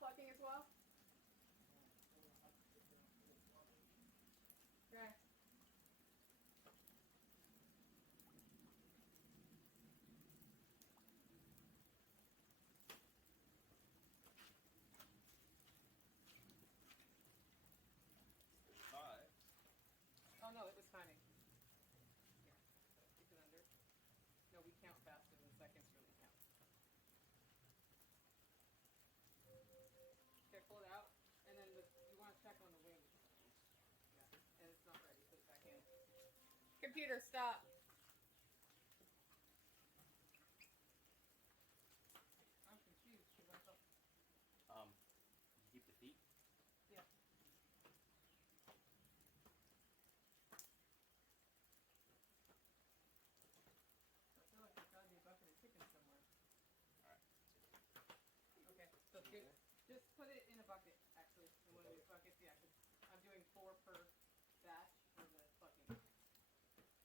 plucking as well? Okay. Five. Oh no, it was timing. Here, keep it under. No, we count faster than seconds really count. Okay, pull it out, and then you want to check on the wings. Yeah, and it's not ready. Put it back in. Computer, stop. I'm confused because I thought. Keep the feet. Yeah. I feel like there's got to be a bucket of chicken somewhere. All right. Okay, so just put it in a bucket, actually, in one of these buckets. Yeah, because I'm doing 4 per batch for the plucking. Computer,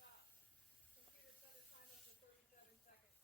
stop. Computer, set a timer for 37 seconds.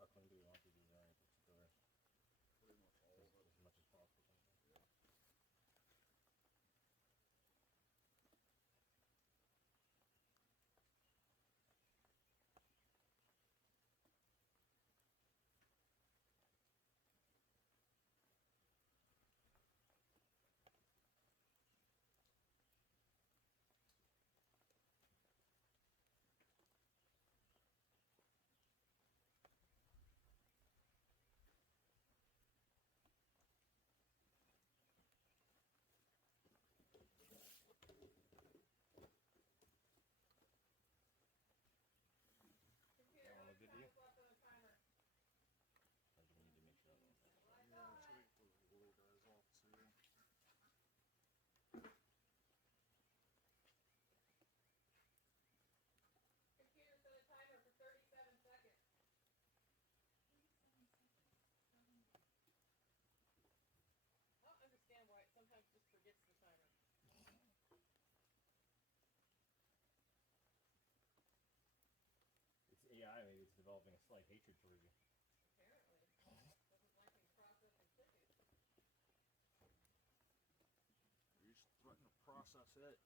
How clean do we want to do that? Pretty much all of it. As much as possible. Yeah. Computer, how much time is left on the timer? I do need to make sure. Yeah, let's wait for the little guys off too. Computer, set a timer for 37 seconds. I don't understand why it sometimes just forgets the timer. It's AI, maybe it's developing a slight hatred towards you. Apparently. Doesn't like me processing chickens. You just threaten to process it.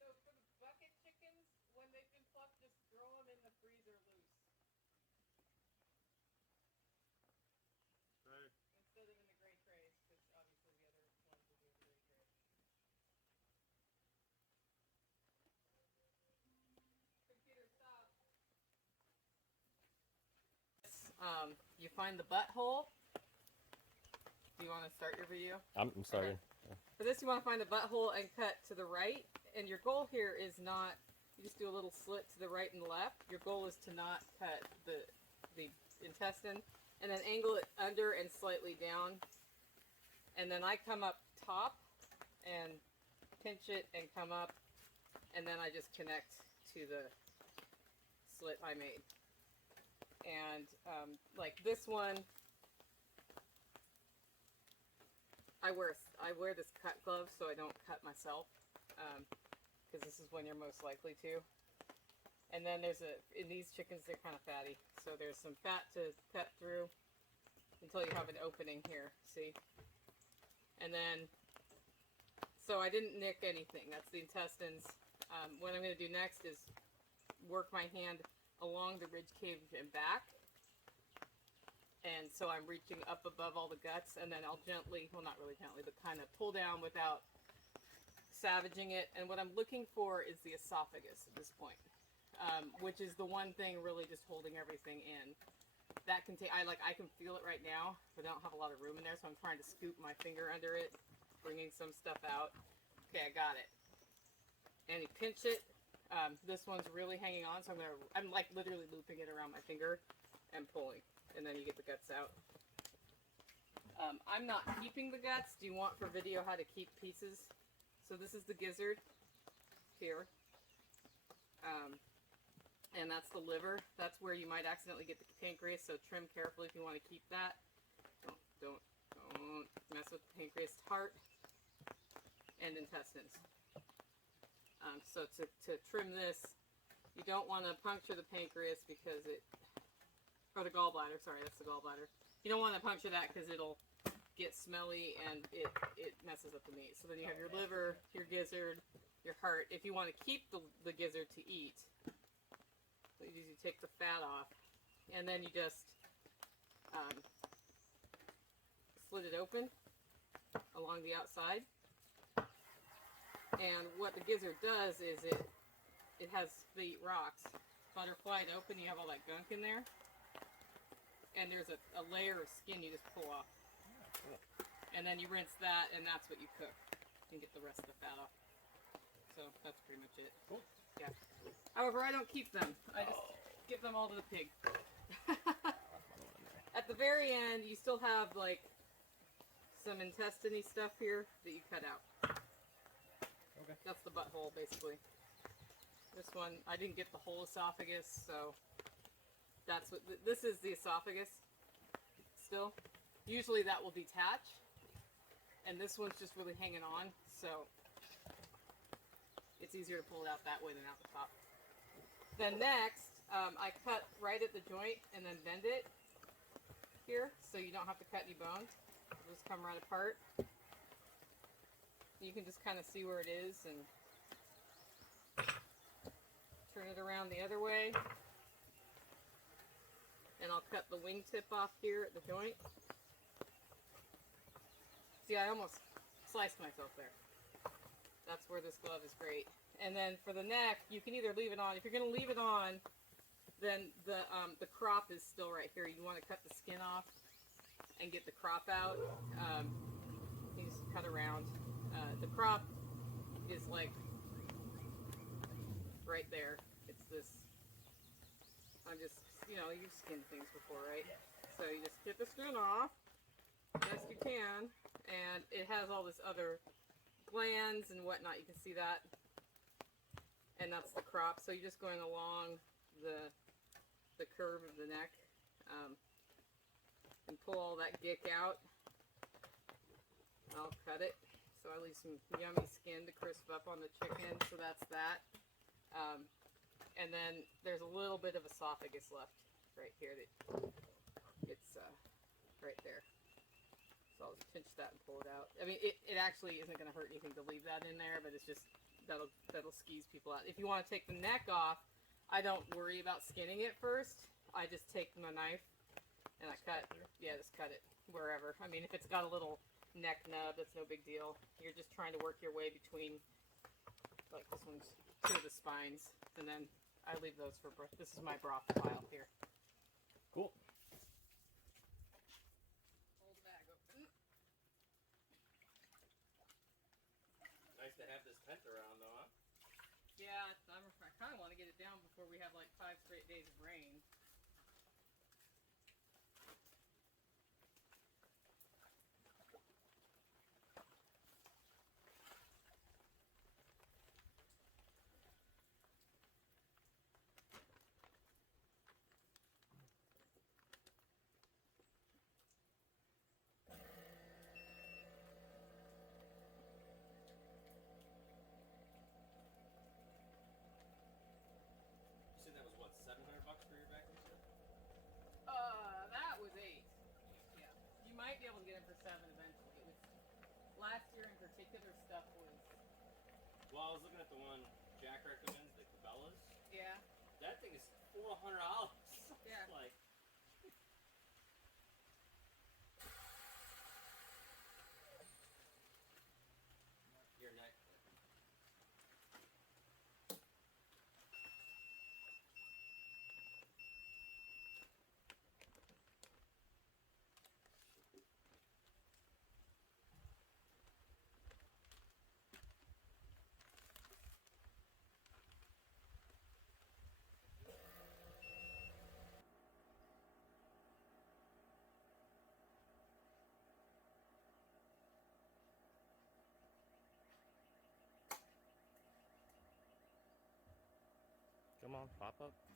So for the bucket chickens, when they've been plucked, just throw them in the freezer loose. Okay. Instead of in the gray trays, because obviously the other ones will be in the gray trays. Computer, stop. You find the butthole. Do you want to start your video? I'm sorry. Okay. For this, you want to find the butthole and cut to the right. And your goal here is not, you just do a little slit to the right and left. Your goal is to not cut the intestine. And then angle it under and slightly down. And then I come up top and pinch it and come up. And then I just connect to the slit I made. And like this one, I wear this cut glove so I don't cut myself, because this is when you're most likely to. And then in these chickens, they're kind of fatty, so there's some fat to cut through until you have an opening here, see? And then, so I didn't nick anything. That's the intestines. What I'm going to do next is work my hand along the ridge cage and back. And so I'm reaching up above all the guts, and then I'll gently, well, not really gently, but kind of pull down without savaging it. And what I'm looking for is the esophagus at this point, which is the one thing really just holding everything in. That can take, I can feel it right now, but I don't have a lot of room in there, so I'm trying to scoop my finger under it, bringing some stuff out. Okay, I got it. And you pinch it. This one's really hanging on, so I'm like literally looping it around my finger and pulling, and then you get the guts out. I'm not keeping the guts. Do you want for video how to keep pieces? So this is the gizzard here. And that's the liver. That's where you might accidentally get the pancreas, so trim carefully if you want to keep that. Don't mess with the pancreas. Heart and intestines. So to trim this, you don't want to puncture the pancreas because or the gallbladder, sorry, that's the gallbladder. You don't want to puncture that because it'll get smelly and it messes up the meat. So then you have your liver, your gizzard, your heart. If you want to keep the gizzard to eat, you take the fat off, and then you just slit it open along the outside. And what the gizzard does is it has the rocks. Butterfly it open, you have all that gunk in there, and there's a layer of skin you just pull off. And then you rinse that, and that's what you cook. You can get the rest of the fat off. So that's pretty much it. Cool. Yeah. However, I don't keep them. I just give them all to the pig. At the very end, you still have like some intestine-y stuff here that you cut out. Okay. That's the butthole, basically. This one, I didn't get the whole esophagus, so that's what, this is the esophagus still. Usually that will detach, and this one's just really hanging on, so it's easier to pull it out that way than out the top. Then next, I cut right at the joint and then bend it here, so you don't have to cut any bones. It'll just come right apart. You can just kind of see where it is and turn it around the other way. And I'll cut the wingtip off here at the joint. See, I almost sliced myself there. That's where this glove is great. And then for the neck, you can either leave it on. If you're going to leave it on, then the crop is still right here. You want to cut the skin off and get the crop out. You just cut around. The crop is like right there. It's this. I'm just, you've skinned things before, right? So you just get the skin off, best you can, and it has all this other glands and whatnot. You can see that, and that's the crop. So you're just going along the curve of the neck, and pull all that gick out. I'll cut it. So I leave some yummy skin to crisp up on the chicken, so that's that. And then there's a little bit of esophagus left right here. It's right there. So I'll just pinch that and pull it out. I mean, it actually isn't going to hurt anything to leave that in there, but it's just, that'll skeeze people out. If you want to take the neck off, I don't worry about skinning it first. I just take my knife and I cut, just cut it wherever. I mean, if it's got a little neck nub, that's no big deal. You're just trying to work your way between, like this one's to the spines, and then I leave those for broth. This is my broth pile here. Cool. Hold the bag open. Nice to have this tent around, though, huh? Yeah, I kind of want to get it down before we have like 5 straight days of rain. You said that was what, $700 for your vacuum seal? That was 8. Yeah, you might be able to get it for 7 eventually. last year in particular stuff was. Well, I was looking at the one Jack recommends, the Cabela's. Yeah. That thing is $400. Yeah. Like. Your neck. Come on, pop up.